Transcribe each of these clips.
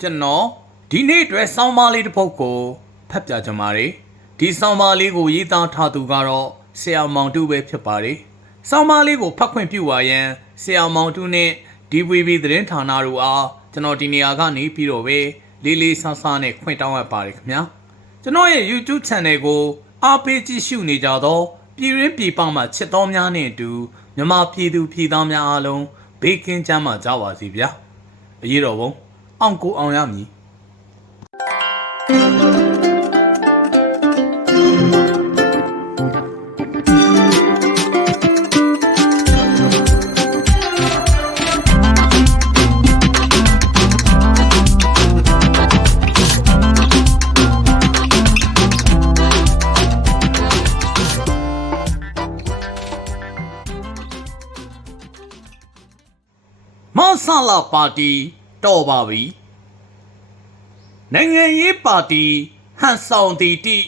ကျွန်တော်ဒီနေ့အတွက်ဆောင်းပါးလေးတစ်ပုဒ်ကိုဖတ်ပြကြပါမယ်ဒီဆောင်းပါးလေးကိုရေးသားထားသူကတော့ဆရာမောင်တူပဲဖြစ်ပါတယ်ဆောင်းပါးလေးကိုဖတ်ခွင့်ပြုပါရန်ဆရာမောင်တူနဲ့ DVB သတင်းဌာနတို့အားကျွန်တော်ဒီနေရာကနေပြီးတော့ပဲလေးလေးဆန်းဆန်းနဲ့ခွင့်တောင်းရပါတယ်ခင်ဗျာကျွန်တော်ရဲ့ YouTube Channel ကိုအားပေးကြည့်ရှုနေကြသောပြည်ရင်းပြည်ပမှချစ်တော်များနဲ့အတူမြန်မာပြည်သူပြည်သားများအားလုံးဘေးကင်းကြမ်းမှကြပါစေဗျာအရေးတော်ပုံ အောင်ကိုအောင်ရမည်မဆလာပါတီ တော်ပါပြီနိုင်ငံရေးပါတီဟန်ဆောင်တီတီ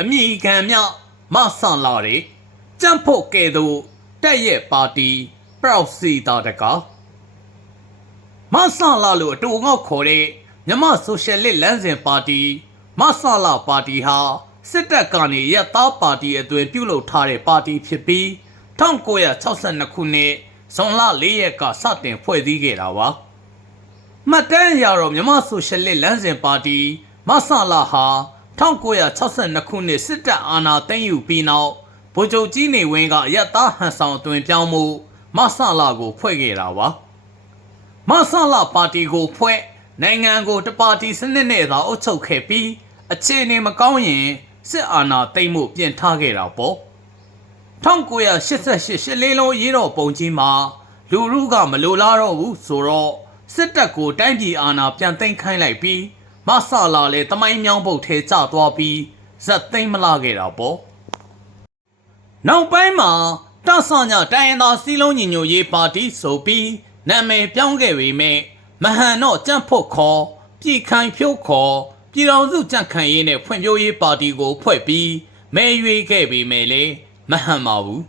အမိခံမြမဆလာတွေကြံ့ဖို့ကဲ့သို့တက်ရဲ့ပါတီပရောက်စီတာတကားမဆလာလို့အတူငေါက်ခေါ်တဲ့မြမဆိုရှယ်လစ်လမ်းစဉ်ပါတီမဆလာပါတီဟာစစ်တပ်ကနေရက်သားပါတီအသွင်ပြုလုပ်ထားတဲ့ပါတီဖြစ်ပြီး1962ခုနှစ်ဇွန်လ4ရက်ကစတင်ဖွဲ့စည်းခဲ့တာပါ မှတ်တမ်းအရတော့မြမဆိုရှယ်လစ်လမ်းစဉ်ပါတီမဆလာဟာ1962ခုနှစ်စစ်တပ်အာဏာသိမ်းယူပြီးနောက်ဗိုလ်ချုပ်ကြီးနေဝင်းကရက်သားဟန်ဆောင်အသွင်ပြောင်းမှုမဆလာကို ဖွဲ့ခဲ့တာပါမဆလာပါတီကိုဖွဲ့နိုင်ငံကိုတပါတီစနစ်နဲ့သာအုပ်ချုပ်ခဲ့ပြီးအခြေအနေမကောင်းရင်စစ်အာဏာသိမ်းမှုပြင်ထားခဲ့တာပေါ့1988ရှစ်လေးလုံးရေးတော်ပုံကြီးမှာလူရုကမလိုလားတော့ဘူးဆိုတော့ စစ်တပ်ကိုတိုင်းပြည်အာဏာပြန်သိမ်းခိုင်းလိုက်ပြီးမဆလာလည်းတမိုင်းမြောင်းပုတ်ထဲကျသွားပြီးဇက်သိမ်းမလာခဲ့တာပေါ့နောက်ပိုင်းမှာတဆညတိုင်းရင်းသားစီးလုံးညီညွတ်ရေးပါတီဆိုပြီးနာမည်ပြောင်းခဲ့ပေမဲ့မဟန်တော့ကြန့်ဖို့ခေါ်ပြည်ခိုင်ဖြိုးခေါ်ပြည်တော်စုကြန့်ခိုင်ရေးနဲ့ဖွံ့ဖြိုးရေးပါတီကိုဖွဲ့ပြီးမဲရွေးခဲ့ပေမဲ့လည်းမဟန်ပါဘူး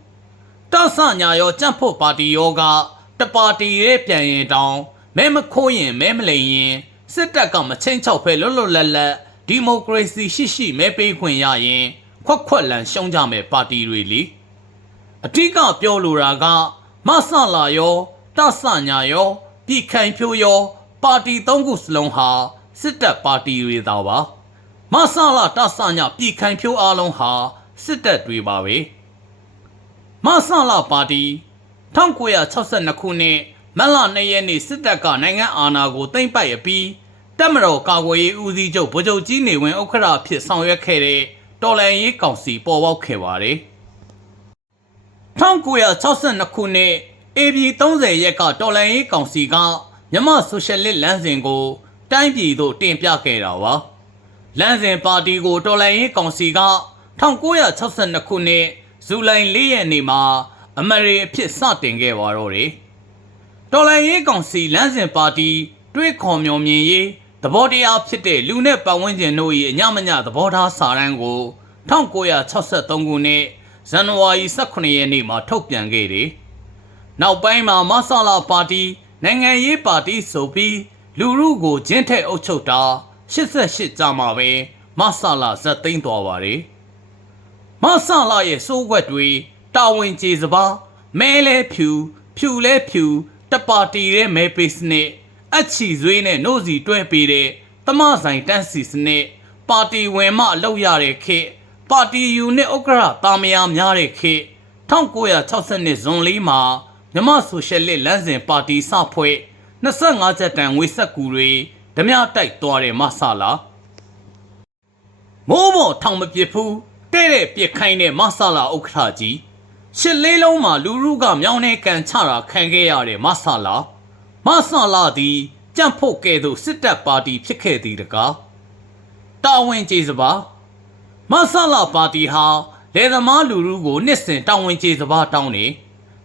တဆညရောကြန့်ဖို့ပါတီရောကတပါတီရဲ့ပြန်ရင်တောင် မဲမခိုးရင်မဲမလိန်ရင်စစ်တပ်ကမချင်းချောက်ဖဲလွတ်လွတ်လပ်လပ်ဒီမိုကရေစီရှိရှိမဲပေးခွင့်ရရင်ခွက်ခွက်လန်ရှုံးကြမယ်ပါတီတွေလေအထက်ကပြောလိုတာကမဆလာရောတဆညာရောပြည်ခိုင်ဖြိုးရော ပါတီသုံးခုစလုံးဟာစစ်တပ်ပါတီတွေသာပါမဆလာတဆညာပြည်ခိုင်ဖြိုးအားလုံးဟာစစ်တပ်တွေပါပဲမဆလာပါတီ1962ခုနှစ် မတ်လ2ရက်နေ့စစ်တပ်ကနိုင်ငံအာဏာကိုသိမ်းပိုက်အပြီးတပ်မတော်ကာကွယ်ရေးဦးစီးချုပ်ဗိုလ်ချုပ်ကြီးနေဝင်းဥက္ကဋ္ဌဖြစ်ဆောင်ရွက်ခဲ့တဲ့တော်လှန်ရေးကောင်စီပေါ်ပေါက်ခဲ့ပါတယ်1962ခုနှစ် AB 30ရက်ကတော်လန်ရေးကောင်စီကမြမဆိုရှယ်လစ်လမ်းစဉ်ကို တိုင်းပြည်သို့တင်ပြခဲ့တာပါလမ်းစဉ်ပါတီကိုတော်လန်ရေးကောင်စီက1962ခုနှစ်ဇူလိုင်4ရက်နေ့မှာအမရေအဖြစ်စတင်ခဲ့ပါတော့တယ် တော်လန်ရေးကောင်စီလမ်းစဉ်ပါတီတွေးခေါ်မျှော်မြင်ရေးသဘောတရားဖြစ်တဲ့လူနဲ့ပတ်ဝန်းကျင်တို့၏အညမညသဘောထားစာတမ်းကို1963ခုနှစ်ဇန်နဝါရီ18ရက်နေ့မှာထုတ်ပြန်ခဲ့တယ်။နောက်ပိုင်းမှာမဆလာပါတီနိုင်ငံရေးပါတီဆိုပြီးလူရုကိုဂျင်းထက်အုပ်ချုပ်တာ88ကြာမှာပဲမဆလာဇက်သိမ်းသွားပါတယ်။မဆလာရဲ့စိုးွက်တွေတာဝန်ကျေစပါမဲလဲဖြူဖြူလဲဖြူ တပါတီရဲ့မဲပေးစနစ်အချီဆွေးနဲ့နှုတ်စီတွဲပေးတဲ့တမဆိုင်တန်းစီစနစ်ပါတီဝင်မှအလုပ်ရတဲ့ခေတ်ပါတီယူနဲ့ဥက္ကရာတာမယာများတဲ့ခေတ်1960ဇွန်လေးမှာမြမဆိုရှယ်လစ်လမ်းစဉ်ပါတီစဖွဲ့25ချက်တန်ငွေဆက်ကူတွေဓမြတိုက်သွားတဲ့မဆလာမိုးမော်ထောင်မပစ်ဘူးတဲ့တဲ့ပြစ်ခိုင်းတဲ့မဆလာဥက္ကဋ္ဌကြီး ရှစ်လေးလုံးမှာလူရုကမြောင်းနေကန်ချတာခံခဲ့ရတဲ့မဆလာမဆလာသည်ကြန့်ဖို့ကဲ့သို့စစ်တပ်ပါတီဖြစ်ခဲ့သည်တကားတာဝန်ကျေစပါမဆလာပါတီဟာလေသမားလူလူကိုနှစ်စဉ်တာဝန်ကျေစပါတောင်းနေ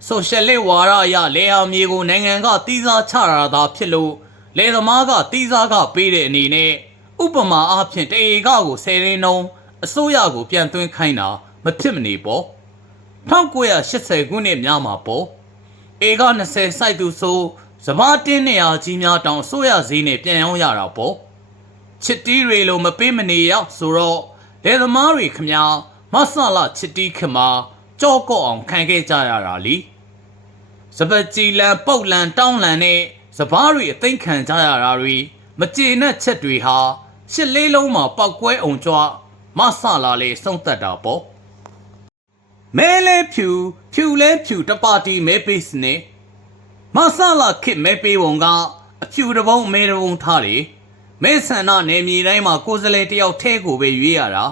ဆိုရှယ်လစ်ဝါရအရလေအောင်မြေကိုနိုင်ငံကတီးစားချတာသာဖြစ်လို့လေသမားကတီးစားကပေးတဲ့အနေနဲ့ဥပမာအားဖြင့်တအေကကို10ရင်းနှုံးအစိုးရကိုပြန်သွင်းခိုင်းတာမဖြစ်မနေပေါ့ 1980ခုနှစ်များမှာပေါ့အေက20စိုက်သူဆိုစဘာတင်းနေရာကြီးများတောင်ဆိုရဈေးနဲ့ပြန်ရောင်းရတာပေါ့ချစ်တီးတွေလိုမပေးမနေရောက်ဆိုတော့လေသမားတွေခမညာမဆလာချစ်တီးခမာကြော့ကော့အောင်ခံခဲ့ကြရတာလीစပကြည်လန်ပုတ်လန်တောင်းလန်နဲ့စဘာတွေအသိမ့်ခံကြရတာတွေမကျေနပ်ချက်တွေဟာရှစ်လေးလုံးမှာပောက်ကွဲအောင်ကြွမဆလာလေးဆုံးသက်တာပေါ့ မဲလဲဖြူဖြူလဲဖြူတပါတီမဲပေးစနေမဆလာခစ်မဲပေးပုံကအဖြူတပုံမဲတပုံထားတယ်မဲဆန္ဒနယ်မြေတိုင်းမှာကိုယ်စလဲတယောက်ထဲကိုပဲရွေးရတာ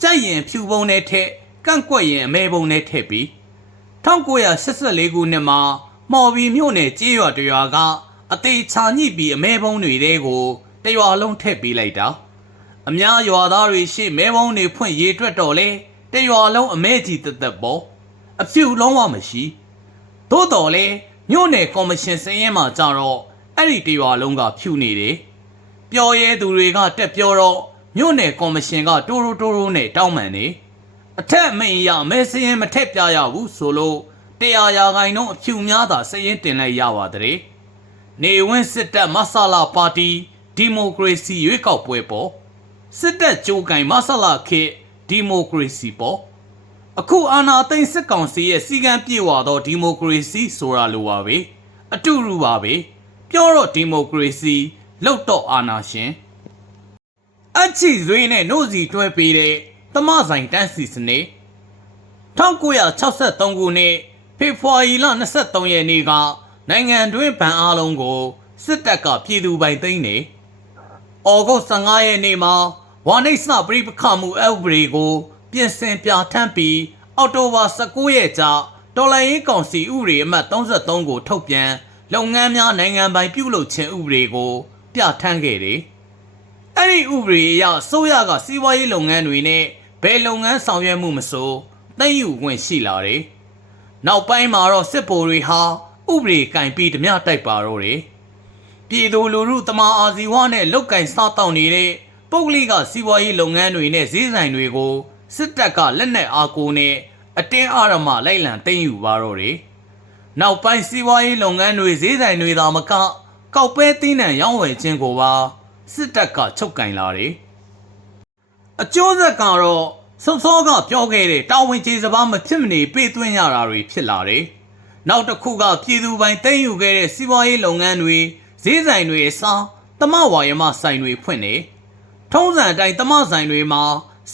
ကြိုက်ရင်ဖြူပုံနဲ့ထက်ကန့်ကွက်ရင်အမဲပုံနဲ့ထက်ပြီး1984ခုနှစ်မှာမော်ဘီမြို့နယ်ကြေးရွာတရွာကအသေးချာညိပြီးအမဲပုံတွေတဲကိုတရွာလုံးထည့်ပေးလိုက်တာအများရွာသားတွေရှေ့မဲပုံတွေဖွင့်ရေးတွက်တော့လေ တရွာလုံးအမဲကြီးတက်တက်ပေါ်အဖြူလုံးဝမရှိသို့တော်လေမြို့နယ်ကော်မရှင်စရင်မှာကြတော့အဲ့ဒီတရွာလုံးကဖြူနေတယ်ပျော်ရဲသူတွေကတက်ပြောတော့မြို့နယ်ကော်မရှင်ကတိုးတိုးတိုးတိုးနဲ့တောင်းပန်နေအထက်မင်းရမဲစရင်မထက်ပြရဘူးဆိုလို့တရားရာခိုင်နှုန်းအဖြူများသာစရင်တင်လိုက်ရပါတဲ့နေဝင်းစစ်တပ်မဆလာပါတီဒီမိုကရေစီရွေးကောက်ပွဲပေါ်စစ်တပ်ကြိုးကင်မဆလာခေတ် ဒီမိုကရေစီပေါ်အခုအာဏာသိမ်းစစ်ကောင်စီရဲ့စီကံပြေဝသောဒီမိုကရေစီဆိုတာလိုပါပဲအတူတူပါပဲပြောတော့ဒီမိုကရေစီလောက်တော့အာဏာရှင်အချီသွေးနဲ့နှုတ်စီတွဲပေးတဲ့တမဆိုင်တန်းစီစနေ1963ခုနှစ်ဖေဖော်ဝါရီလ23ရက်နေ့ကနိုင်ငံတွင်းဗန်အားလုံးကိုစစ်တပ်ကပြည်သူပိုင်သိမ်းနေ။ဩဂုတ်15ရက်နေ့မှာ ဝါနိစပရိပခမှုအဥပဒေကို ပြင်ဆင်ပြဋ္ဌာန်းပြီးအောက်တိုဘာ19ရက်ကျတော်လှန်ရေးကောင်စီဥပဒေအမှတ်33ကိုထုတ်ပြန်လုပ်ငန်းများနိုင်ငံပိုင်ပြုလုပ်ခြင်းဥပဒေကို ပြဋ္ဌာန်းခဲ့တယ်။အဲ့ဒီဥပဒေအရဆိုရကစီးပွားရေးလုပ်ငန်းတွေနဲ့ဘယ်လုပ်ငန်းဆောင်ရွက်မှုမဆိုသိမ်းယူခွင့်ရှိလာတယ်။နောက်ပိုင်းမှာတော့စစ်ဗိုလ်တွေဟာဥပဒေကင်ပြီးဓမြတိုက်ပါတော့တယ်။ပြည်သူလူထုတမအာဇီဝနဲ့လုတ်ကင်စားတောက်နေတဲ့ ပုဂ္ဂလိကစီးပွားရေးလုပ်ငန်းတွေနဲ့ဈေးဆိုင်တွေကိုစစ်တပ်ကလက်နက်အားကိုနဲ့အတင်းအဓမ္မလိုက်လံသိမ်းယူပါတော့တယ်။နောက်ပိုင်းစီးပွားရေးလုပ်ငန်းတွေဈေးဆိုင်တွေသာမကကောက်ပဲသီးနှံရောင်းဝယ်ခြင်းကိုပါစစ်တပ်ကချုပ်ကင်လာတယ်။အကျိုးဆက်ကတော့စုံစောကပြောခဲ့တဲ့တာဝန်ကျေစပားမဖြစ်မနေပေးသွင်းရတာတွေဖြစ်လာတယ်။နောက်တစ်ခုကပြည်သူပိုင်သိမ်းယူခဲ့တဲ့စီးပွားရေးလုပ်ငန်းတွေဈေးဆိုင်တွေအစားတမဝါယမဆိုင်တွေဖွင့်နေ ထုံးစံအတိုင်းတမဆိုင်တွေမှာ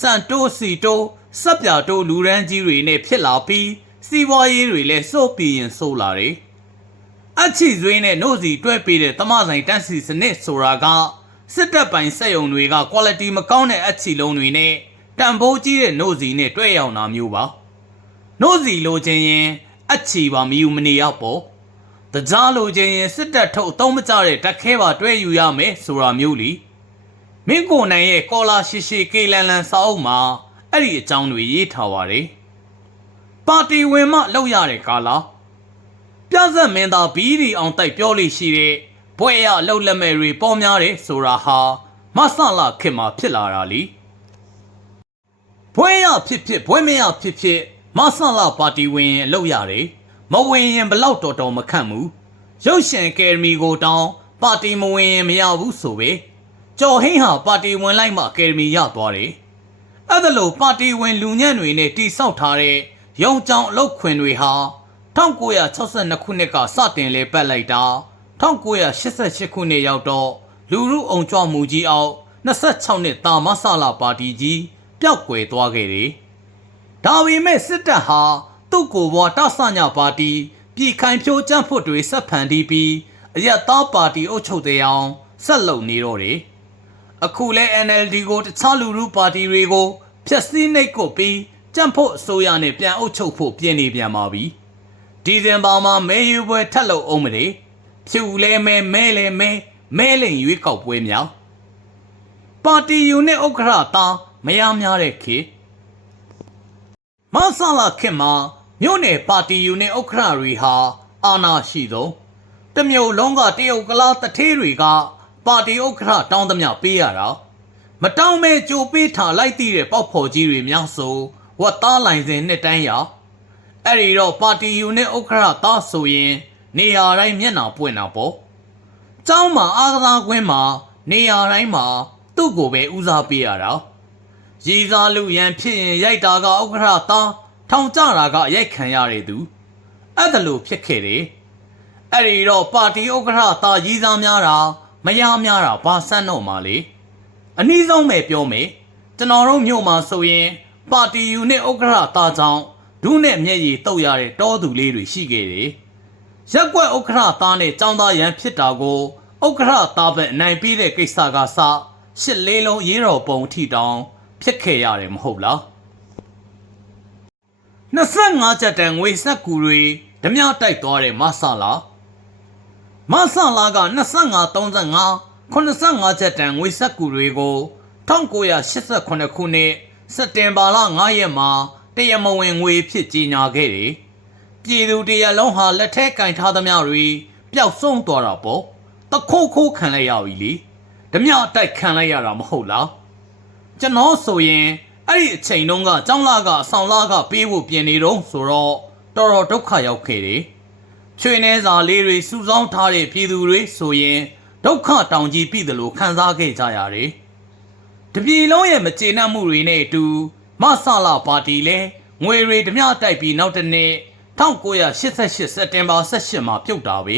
စံတိုးစီတိုးစက်ပြတိုးလူရန်ကြီးတွေနဲ့ဖြစ်လာပြီးစီးပွားရေးတွေလည်းစိုးပြီးရင်စိုးလာတယ်။အချီသွေးနဲ့နှုတ်စီတွဲပေးတဲ့တမဆိုင်တန်းစီစနစ်ဆိုတာကစစ်တပ်ပိုင်စက်ရုံတွေက quality မကောင်းတဲ့အချီလုံးတွေနဲ့တန်ဖိုးကြီးတဲ့နှုတ်စီနဲ့တွဲရောက်တာမျိုးပါ။နှုတ်စီလိုချင်ရင်အချီပါမယူမနေရပေါ့။တကြားလိုချင်ရင်စစ်တပ်ထုတ်အသုံးမကျတဲ့တက်ခဲပါတွဲယူရမယ်ဆိုတာမျိုးလी မင်းကိုနိုင်ရဲ့ကော်လာရှိရှိကေလန်လန်စာအုပ်မှာအဲ့ဒီအကြောင်းတွေရေးထားပါတယ်။ပါတီဝင်မှလောက်ရတဲ့ကာလာပြဆက်မင်းသားဘီဒီအောင်တိုက်ပြောလို့ရှိတဲ့ဘွဲ့ရလှုပ်လက်မဲ့တွေပေါ်များတယ်ဆိုတာဟာမဆလာခင်မှာဖြစ်လာတာလीဘွဲ့ရဖြစ်ဖြစ်ဘွဲ့မရဖြစ်ဖြစ်မဆလာပါတီဝင်ရင်လောက်ရတယ်မဝင်ရင်ဘလောက်တော်တော်မခန့်ဘူးရုပ်ရှင်အကယ်ဒမီကိုတောင်းပါတီမဝင်ရင်မရဘူးဆိုပဲ ကျော်ဟင်းဟာပါတီဝင်လိုက်မှအကယ်ဒမီရသွားတယ်အဲ့ဒါလို့ပါတီဝင်လူညံ့တွေနဲ့တိဆောက်ထားတဲ့ရုံကြောင်အလုတ်ခွင်တွေဟာ1962ခုနှစ်ကစတင်လဲပတ်လိုက်တာ1988ခုနှစ်ရောက်တော့လူမှုအောင်ကြွမှုကြီးအောက်26နှစ်တာမဆလာပါတီကြီးပျောက်ကွယ်သွားခဲ့တယ်။ဒါပေမဲ့စစ်တပ်ဟာသူ့ကိုယ်ပေါ်တဆညပါတီပြည်ခိုင်ဖြိုးကြမ်းဖို့တွေဆက်ဖန်တီးပြီးအရသားပါတီအုပ်ချုပ်တဲ့အောင်ဆက်လုပ်နေတော့တယ်။ အခုလဲ NLD ကိုတခြားလူမှုပါတီတွေကိုဖျက်ဆီးနှိပ်ကွပ်ပြီးကြမ်းဖို့အစိုးရနဲ့ပြန်အုပ်ချုပ်ဖို့ပြင်နေပြန်ပါပြီ။ဒီဇင်ဘာမှာမဲယူပွဲထက်လို့အောင်မလို့ဖြူလဲမဲမဲလဲမဲမဲလိန်ရွေးကောက်ပွဲများပါတီယူနဲ့ဥက္ကဋ္ဌသားမရများတဲ့ခေတ်မဆလာခင်မှာမြို့နယ်ပါတီယူနဲ့ဥက္ကဋ္ဌတွေဟာအာဏာရှိသောတမျိုးလုံးကတရုတ်ကလားတထေးတွေက ပါတီဥက္ကဋ္ဌတောင်းသမျှပေးရတာမတောင်းမဲကြိုပေးထားလိုက်တည်တဲ့ပေါက်ဖော်ကြီးတွေများဆိုဝတ်သားလိုင်စင်နှစ်တန်းရအဲ့ဒီတော့ပါတီယူနဲ့ဥက္ကဋ္ဌသားဆိုရင် နေရာတိုင်းမျက်နှာပွင့်တာပေါ့။ကျောင်းမှာအားကစားကွင်းမှာ နေရာတိုင်းမှာ သူ့ကိုပဲဦးစားပေးရတာ။ရည်စားလူရန်ဖြစ်ရင်ရိုက်တာကဥက္ကဋ္ဌသားထောင်ကြတာကရိုက်ခံရတဲ့သူအဲ့ဒါလို့ဖြစ်ခဲ့တယ်။အဲ့ဒီတော့ပါတီဥက္ကဋ္ဌသားရည်စားများတာ မရများတာဘာဆန်းတော့မှလေ။အနည်းဆုံးပဲပြောမယ်။ကျွန်တော်တို့မြို့မှာဆိုရင် ပါတီယူနဲ့ဥက္ကဋ္ဌသားကြောင့်ဒုနဲ့မျက်ရည်တုပ်ရတဲ့တောသူလေးတွေရှိခဲ့တယ်။ရက်ကွက်ဥက္ကဋ္ဌသားနဲ့ចောင်းသားရန်ဖြစ်တာကိုဥက္ကဋ္ဌသားပဲအနိုင်ပေးတဲ့ကိစ္စကစရှစ်လေးလုံးရေးတော်ပုံထီတောင်ဖြစ်ခဲ့ရတယ်မဟုတ်လား25ချက်တန်ငွေဆက်ကူတွေဓမြတိုက်သွားတဲ့မဆလာ မဆလာက25 35 85ချက်တန်ငွေဆက်ကူတွေကို1988ခုနှစ်စက်တင်ဘာလ9ရက်မှာတရမဝင်ငွေဖြစ်ကြီးညာခဲ့တယ်။ပြည်သူတရလုံးဟာလက်ထက်ကင်ထားသမျှတွေပျောက်ဆုံးသွားတာပေါ့။တခိုးခိုးခံလိုက်ရပြီလေ။ဓမြတိုက်ခံလိုက်ရတာမဟုတ်လား။ကျွန်တော်ဆိုရင်အဲ့ဒီအချိန်တုန်းကကျောင်းလာကအဆောင်လာကပေးဖို့ပြင်နေတော့ဆိုတော့တော်တော်ဒုက္ခရောက်ခဲ့တယ်။ ချွေနေစာလေးတွေစုဆောင်းထားတဲ့ပြည်သူတွေဆိုရင်ဒုက္ခတောင်ကြီးပြည်တယ်လို့ခံစားခဲ့ကြရတယ်။တပြည်လုံးရဲ့မကျေနပ်မှုတွေနဲ့အတူမဆလာပါတီလည်းငွေတွေဓမြတိုက်ပြီးနောက်တစ်နေ့1988စက်တင်ဘာ18မှာပြုတ်တာပဲ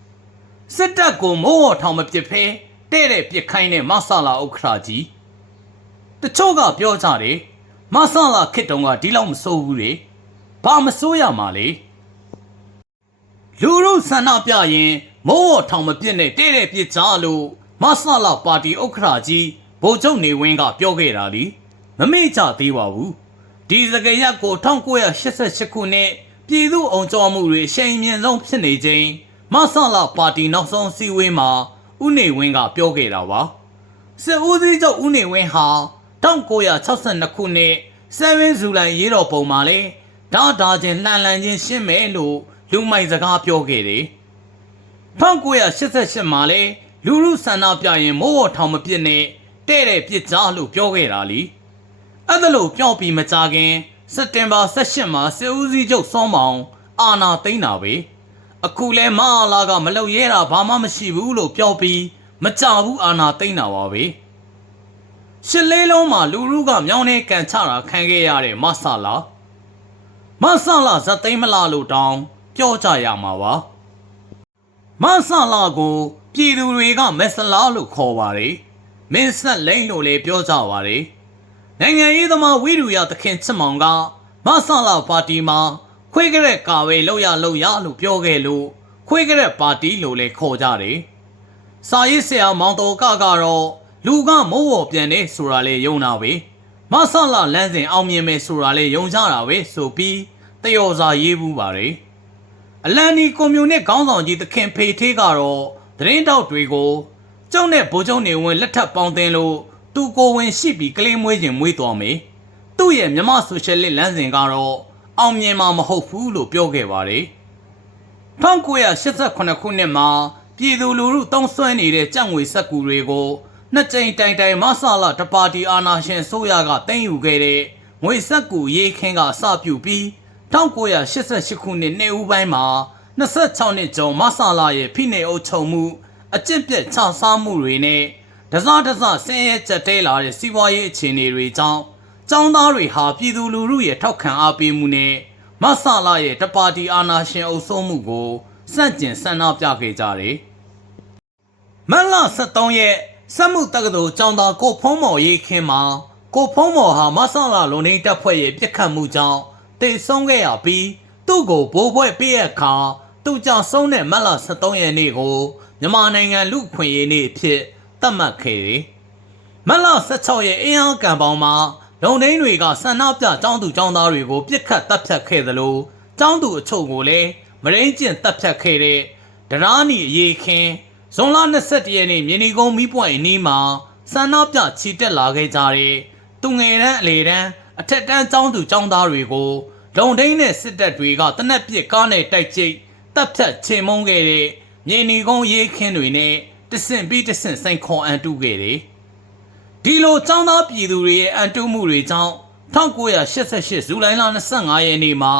။စစ်တပ်ကိုမိုးဝထောင်မပစ်ဖဲတဲ့တဲ့ပစ်ခိုင်းတဲ့မဆလာဥက္ခရာကြီးတချို့ကပြောကြတယ်မဆလာခစ်တုံကဒီလောက်မစိုးဘူးလေဘာမစိုးရမှာလေ လူလူဆန္ဒပြရင်မိုးဝထောင်မပြစ်နဲ့တဲ့တဲ့ပြစ်ကြလို့မဆလာပါတီဥက္ခရာကြီးဗိုလ်ချုပ်နေဝင်းကပြောခဲ့တာလीမမေ့ကြသေးပါဘူးဒီစကရက်ကို1988ခုနှစ်ပြည်သူ့အောင်ကြောမှုတွေအရှိန်မြင့်ဆုံးဖြစ်နေချိန်မဆလာပါတီနောက်ဆုံးစည်းဝေးမှာဥနေဝင်းကပြောခဲ့တာပါစစ်ဦးစီးချုပ်ဥနေဝင်းဟာ1962ခုနှစ်7ဇူလိုင်ရေးတော်ပုံမှာလေဒါဒါချင်းလှန်လှန်ချင်းရှင်းမယ်လို့ လူမိုက်စကားပြောခဲ့တယ်1988မှာလေလူလူဆန္ဒပြရင်မိုးဝထောင်မပြစ်နဲ့တဲ့တဲ့ပြစ်ကြားလို့ပြောခဲ့တာလीအဲ့ဒါလို့ပြောပြီးမကြခင်စက်တင်ဘာ18မှာစစ်ဦးစီးချုပ်စောမောင်အာနာသိန်းတာပဲအခုလဲမအားလာကမလုံရဲတာဘာမှမရှိဘူးလို့ပြောပြီးမကြဘူးအာနာသိန်းတာပါပဲရှစ်လေးလုံးမှာလူရုကမြောင်းနေကန်ချတာခံခဲ့ရတဲ့မဆလာမဆလာဇက်သိန်းမလာလို့တောင်း ပြောကြရမှာပါမဆလာကိုပြည်သူတွေကမက်ဆလာလို့ခေါ်ပါတယ်မင်းဆက်လိမ့်လို့လည်းပြောကြပါတယ်နိုင်ငံရေးသမားဝိရူရသခင်ချစ်မောင်ကမဆလာပါတီမှာခွေးကရက်ကာဝေးလောက်ရလောက်ရလို့ပြောခဲ့လို့ခွေးကရက်ပါတီလို့လည်းခေါ်ကြတယ်။စာရေးဆရာမောင်တော်ကကတော့လူကမိုးဝေါ်ပြန်နေဆိုတာလေယုံတာပဲ။မဆလာလမ်းစဉ်အောင်မြင်မယ်ဆိုတာလေယုံကြတာပဲဆိုပြီးတယောစာရေးဘူးပါတယ်။ အလန်ဒီကွန်မြူနစ်ခေါင်းဆောင်ကြီးသခင်ဖေထေးကတော့သတင်းတောက်တွေကိုကျုံနဲ့ဗိုလ်ချုပ်နေဝင်လက်ထပ်ပေါင်းတင်လို့သူကိုဝင်ရှိပြီးကလေးမွေးခြင်းမွေးတော်မေသူ့ရဲ့မြမဆိုရှယ်လစ်လမ်းစဉ်ကတော့အောင်မြင်မှာမဟုတ်ဘူးလို့ပြောခဲ့ပါတယ်1988ခုနှစ်မှာပြည်သူလူထုတောင်းဆွဲနေတဲ့ကြံ့ငွေစက်ကူတွေကိုနှစ်ကြိမ်တိုင်တိုင်မဆလာတပါတီအာနာရှင်ဆိုရကတင်ယူခဲ့တဲ့ငွေစက်ကူရေးခင်းကစပြုပြီး 1988ခုနှစ်နှစ်ဦးပိုင်းမှာ26နှစ်ကျော်မဆလာရဲ့ဖိနေအုပ်ချုပ်မှုအကျင့်ပြတ်ချစားမှုတွေနဲ့ဒဇဒဇဆင်းရဲကြက်တဲလာတဲ့စီးပွားရေးအခြေအနေတွေကြောင့်ចောင်းသားတွေဟာပြည်သူလူထုရဲ့ထောက်ခံအားပေးမှုနဲ့မဆလာရဲ့တပါတီအာဏာရှင်အုပ်စိုးမှုကိုစန့်ကျင်ဆန္ဒပြခဲ့ကြတယ်။မလ73ရက်စက်မှုတက္ကသိုလ်ကျောင်းသားကိုဖုံးမော်ရေးခင်းမှာကိုဖုံးမော်ဟာမဆလာလုံနေတပ်ဖွဲ့ရဲ့ပြစ်ခတ်မှုကြောင့် တိတ်ဆုံးခဲ့ရပြီးသူ့ကိုဘိုးဘွဲ့ပေးရခါသူ့ကြောင့်ဆုံးတဲ့မလ73ရက်နေ့ကိုမြန်မာနိုင်ငံလူခွင့်ရေးနေ့အဖြစ်သတ်မှတ်ခဲ့တယ်။မလ16ရက်အင်းအားကံပေါင်းမှာလုံနှင်းတွေကဆန္ဒပြចောင်းသူចောင်းသားတွေကိုပြစ်ခတ်တပ်ဖြတ်ခဲ့သလိုចောင်းသူအချို့ကိုလည်းမရင်းကျင်တပ်ဖြတ်ခဲ့တဲ့ဒရာနီအရေးခင်းဇွန်လ22ရက်နေ့မြင်းနီကုန်းမီးပွိုင်အနီးမှာဆန္ဒပြချီတက်လာခဲ့ကြတဲ့သူငယ်တန်းအလေတန်း အထက်တန်းကျောင်းသူကျောင်းသားတွေကိုလုံဒိန်းနဲ့စစ်တပ်တွေကတနက်ပစ်ကားနဲ့တိုက်ကြိတ်တပ်ဖြတ်ချိန်မုံခဲ့တဲ့မြေနီကုန်းရေးခင်းတွေနဲ့တဆင့်ပြီးတဆင့်စိန်ခေါ်အန်တုခဲ့တယ်။ဒီလိုကျောင်းသားပြည်သူတွေရဲ့အန်တုမှုတွေကြောင့်1988ဇူလိုင်လ25ရက်နေ့မှာ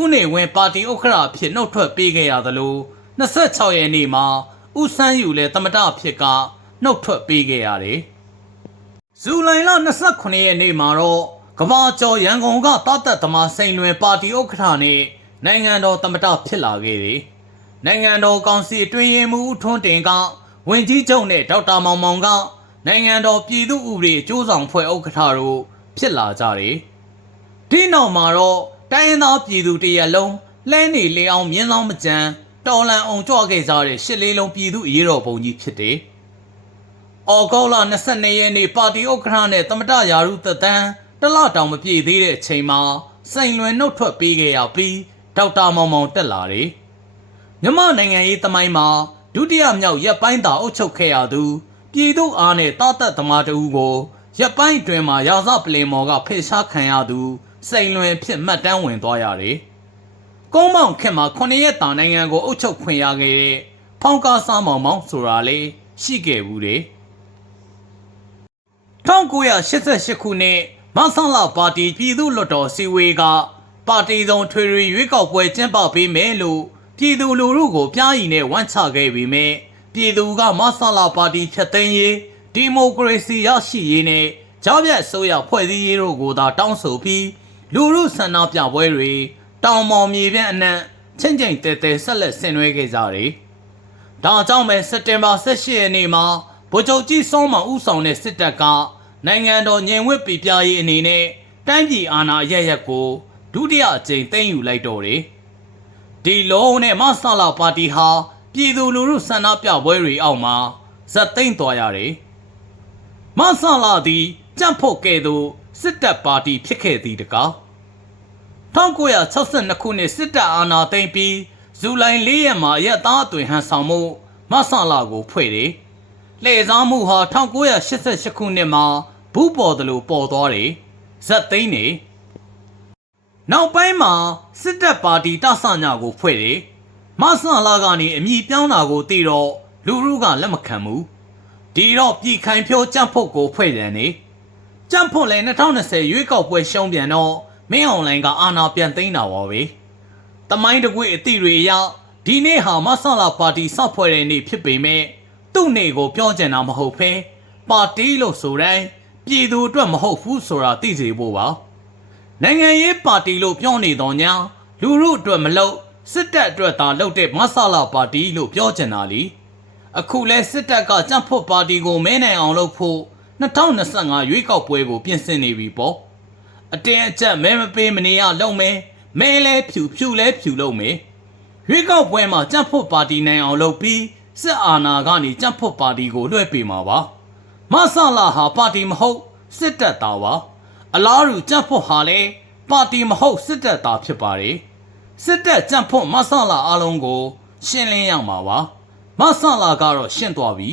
ဥနေဝင်ပါတီဥက္ကရာဖြစ်နှုတ်ထွက်ပေးခဲ့ရသလို26ရက်နေ့မှာဥဆန်းယူလည်းတမတဖြစ်ကနှုတ်ထွက်ပေးခဲ့ရတယ်။ဇူလိုင်လ29ရက်နေ့မှာတော့ ကဘာကျော်ရန်ကုန်ကတသက်သမားစိန်လွင်ပါတီဥက္ကဋ္ဌနဲ့နိုင်ငံတော်တမတဖြစ်လာခဲ့တယ်။နိုင်ငံတော်ကောင်စီအတွင်းရေးမှူးဦးထွန်းတင်ကဝင်ကြီးချုပ်နဲ့ဒေါက်တာမောင်မောင်ကနိုင်ငံတော်ပြည်သူ့ဥပဒေအကျိုးဆောင်ဖွဲ့ဥက္ကဋ္ဌတို့ဖြစ်လာကြတယ်။ဒီနောက်မှာတော့တိုင်းရင်းသားပြည်သူတရက်လုံးလဲနေလေအောင်မြင်းဆောင်မကြမ်းတော်လန်အောင်ကြွခဲ့ကြတဲ့ရှစ်လေးလုံးပြည်သူအရေးတော်ပုံကြီးဖြစ်တယ်။အော်ဂေါလာ22ရက်နေ့ပါတီဥက္ကဋ္ဌနဲ့သမတရာရုသက်တမ်း တလတောင်မပြည့်သေးတဲ့အချိန်မှာစိန်လွင်နှုတ်ထွက်ပေးခဲ့ရပြီးဒေါက်တာမောင်မောင်တက်လာတယ်။မြမနိုင်ငံရေးသမိုင်းမှာဒုတိယမြောက်ရက်ပိုင်းသာအုပ်ချုပ်ခဲ့ရသူပြည်သူအားနဲ့တာသက်သမားတဦးကိုရက်ပိုင်းအတွင်းမှာရာဇပလင်မော်ကဖယ်ရှားခံရသူစိန်လွင်ဖြစ်မှတ်တမ်းဝင်သွားရတယ်။ကုန်းမောင်ခင်မှာ9ရက်တာနိုင်ငံကိုအုပ်ချုပ်ခွင့်ရခဲ့တဲ့ဖောင်ကားစားမောင်မောင်ဆိုတာလေရှိခဲ့ဘူးတယ်။1988ခုနှစ် မဆန်လာပါတီပြည်သူ့လွှတ်တော်စီဝေးကပါတီစုံထွေထွေရွေးကောက်ပွဲကျင်းပပေးမယ်လို့ပြည်သူလူထုကိုပြားရည်နဲ့ဝန့်ချခဲ့ပြီးမြဲပြည်သူကမဆန်လာပါတီဖြတ်သိမ်းရေးဒီမိုကရေစီရရှိရေးနဲ့ကြားပြတ်ဆိုရဖွဲ့စည်းရေးတို့ကိုသာတောင်းဆိုပြီးလူထုဆန္ဒပြပွဲတွေတောင်မောင်မြေပြန့်အနှံ့ချင်းချင်းတဲတဲဆက်လက်ဆင်နွှဲခဲ့ကြတယ်။ဒါကြောင့်ပဲစက်တင်ဘာ18ရက်နေ့မှာဗိုလ်ချုပ်ကြီးစောမောင်ဦးဆောင်တဲ့စစ်တပ်က နိုင်ငံတော်ညင်ဝတ်ပြပြရေးအနေနဲ့တိုင်းပြည်အာဏာရရက်ကိုဒုတိယအကြိမ်သိမ်းယူလိုက်တော့တယ်။ဒီလုံးနဲ့မဆလာပါတီဟာပြည်သူလူထုဆန္ဒပြပွဲတွေအောက်မှာဇက်သိမ်းသွားရတယ်။မဆလာသည်ကြံ့ဖို့ကဲ့သို့စစ်တပ်ပါတီဖြစ်ခဲ့သည်တကား1962ခုနှစ်စစ်တပ်အာဏာသိမ်းပြီးဇူလိုင်4ရက်မှာရက်သားအသွင်ဟန်ဆောင်မှုမဆလာကိုဖွဲ့တယ်။ လှည့်စားမှုဟာ1988ခုနှစ်မှာဘူးပေါ်တယ်လို့ပေါ်သွားတယ်။ဇက်သိန်းနေနောက်ပိုင်းမှာစစ်တပ်ပါတီတဆညာကိုဖွဲ့တယ်။မဆလာကနေအမည်ပြောင်းတာကိုသိတော့လူလူကလက်မခံဘူး။ဒီတော့ပြည်ခိုင်ဖြိုးကြံ့ဖို့ကိုဖွဲ့တယ်နေ။ကြံ့ဖို့လည်း2020ရွေးကောက်ပွဲရှုံးပြန်တော့မင်းအွန်လိုင်းကအာဏာပြန်သိမ်းတာပါပဲ။တမိုင်းတကွေအသည့်တွေအရဒီနေ့ဟာမဆလာပါတီစဖွဲ့တဲ့နေ့ဖြစ်ပေမဲ့ သူ့နေ့ကိုပြောကြတာမဟုတ်ဖဲပါတီလို့ဆိုတိုင်းပြည်သူအတွက်မဟုတ်ဘူးဆိုတာသိစေဖို့ပါနိုင်ငံရေးပါတီလို့ပြောနေတော့ညာလူမှုအတွက်မလုပ်စစ်တပ်အတွက်သာလုပ်တဲ့မဆလာပါတီလို့ပြောကြတာလीအခုလဲစစ်တပ်ကကြံ့ဖို့ပါတီကိုမဲနိုင်အောင်လုပ်ဖို့2025ရွေးကောက်ပွဲကိုပြင်ဆင်နေပြီပေါ့အတင်းအကျပ်မဲမပေးမနေရလုံမဲမဲလဲဖြူဖြူလဲဖြူလုံမဲရွေးကောက်ပွဲမှာကြံ့ဖို့ပါတီနိုင်အောင်လုပ်ပြီး စစ်အာဏာကနေကြံ့ဖို့ပါတီကိုလွှဲပေးမှာပါမဆလာဟာပါတီမဟုတ်စစ်တပ်သားပါအလားတူကြံ့ဖို့ဟာလည်းပါတီမဟုတ်စစ်တပ်သားဖြစ်ပါတယ်စစ်တပ်ကြံ့ဖို့မဆလာအလုံးကို ရှင်းလင်းရမှာပါမဆလာကတော့ရှင်းသွားပြီ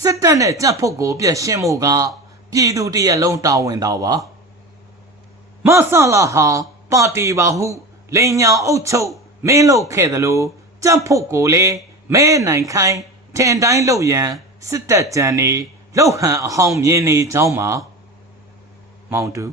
စစ်တပ်နဲ့ကြံ့ဖို့ကိုပြည့်ရှင်းဖို့ကပြည်သူတရက်လုံးတာဝန်တော်ပါမဆလာဟာပါတီပါဟုလိန်ညာအုပ်ချုပ်မင်းလုပ်ခဲ့သလိုကြံ့ဖို့ကိုလည်း မဲနိုင်ခိုင်းထင်တိုင်းလုပ်ရန်စစ်တပ်ကြံနေလှုပ်ဟန်အဟောင်းမြင်နေကြောင်းမှာမောင်တူ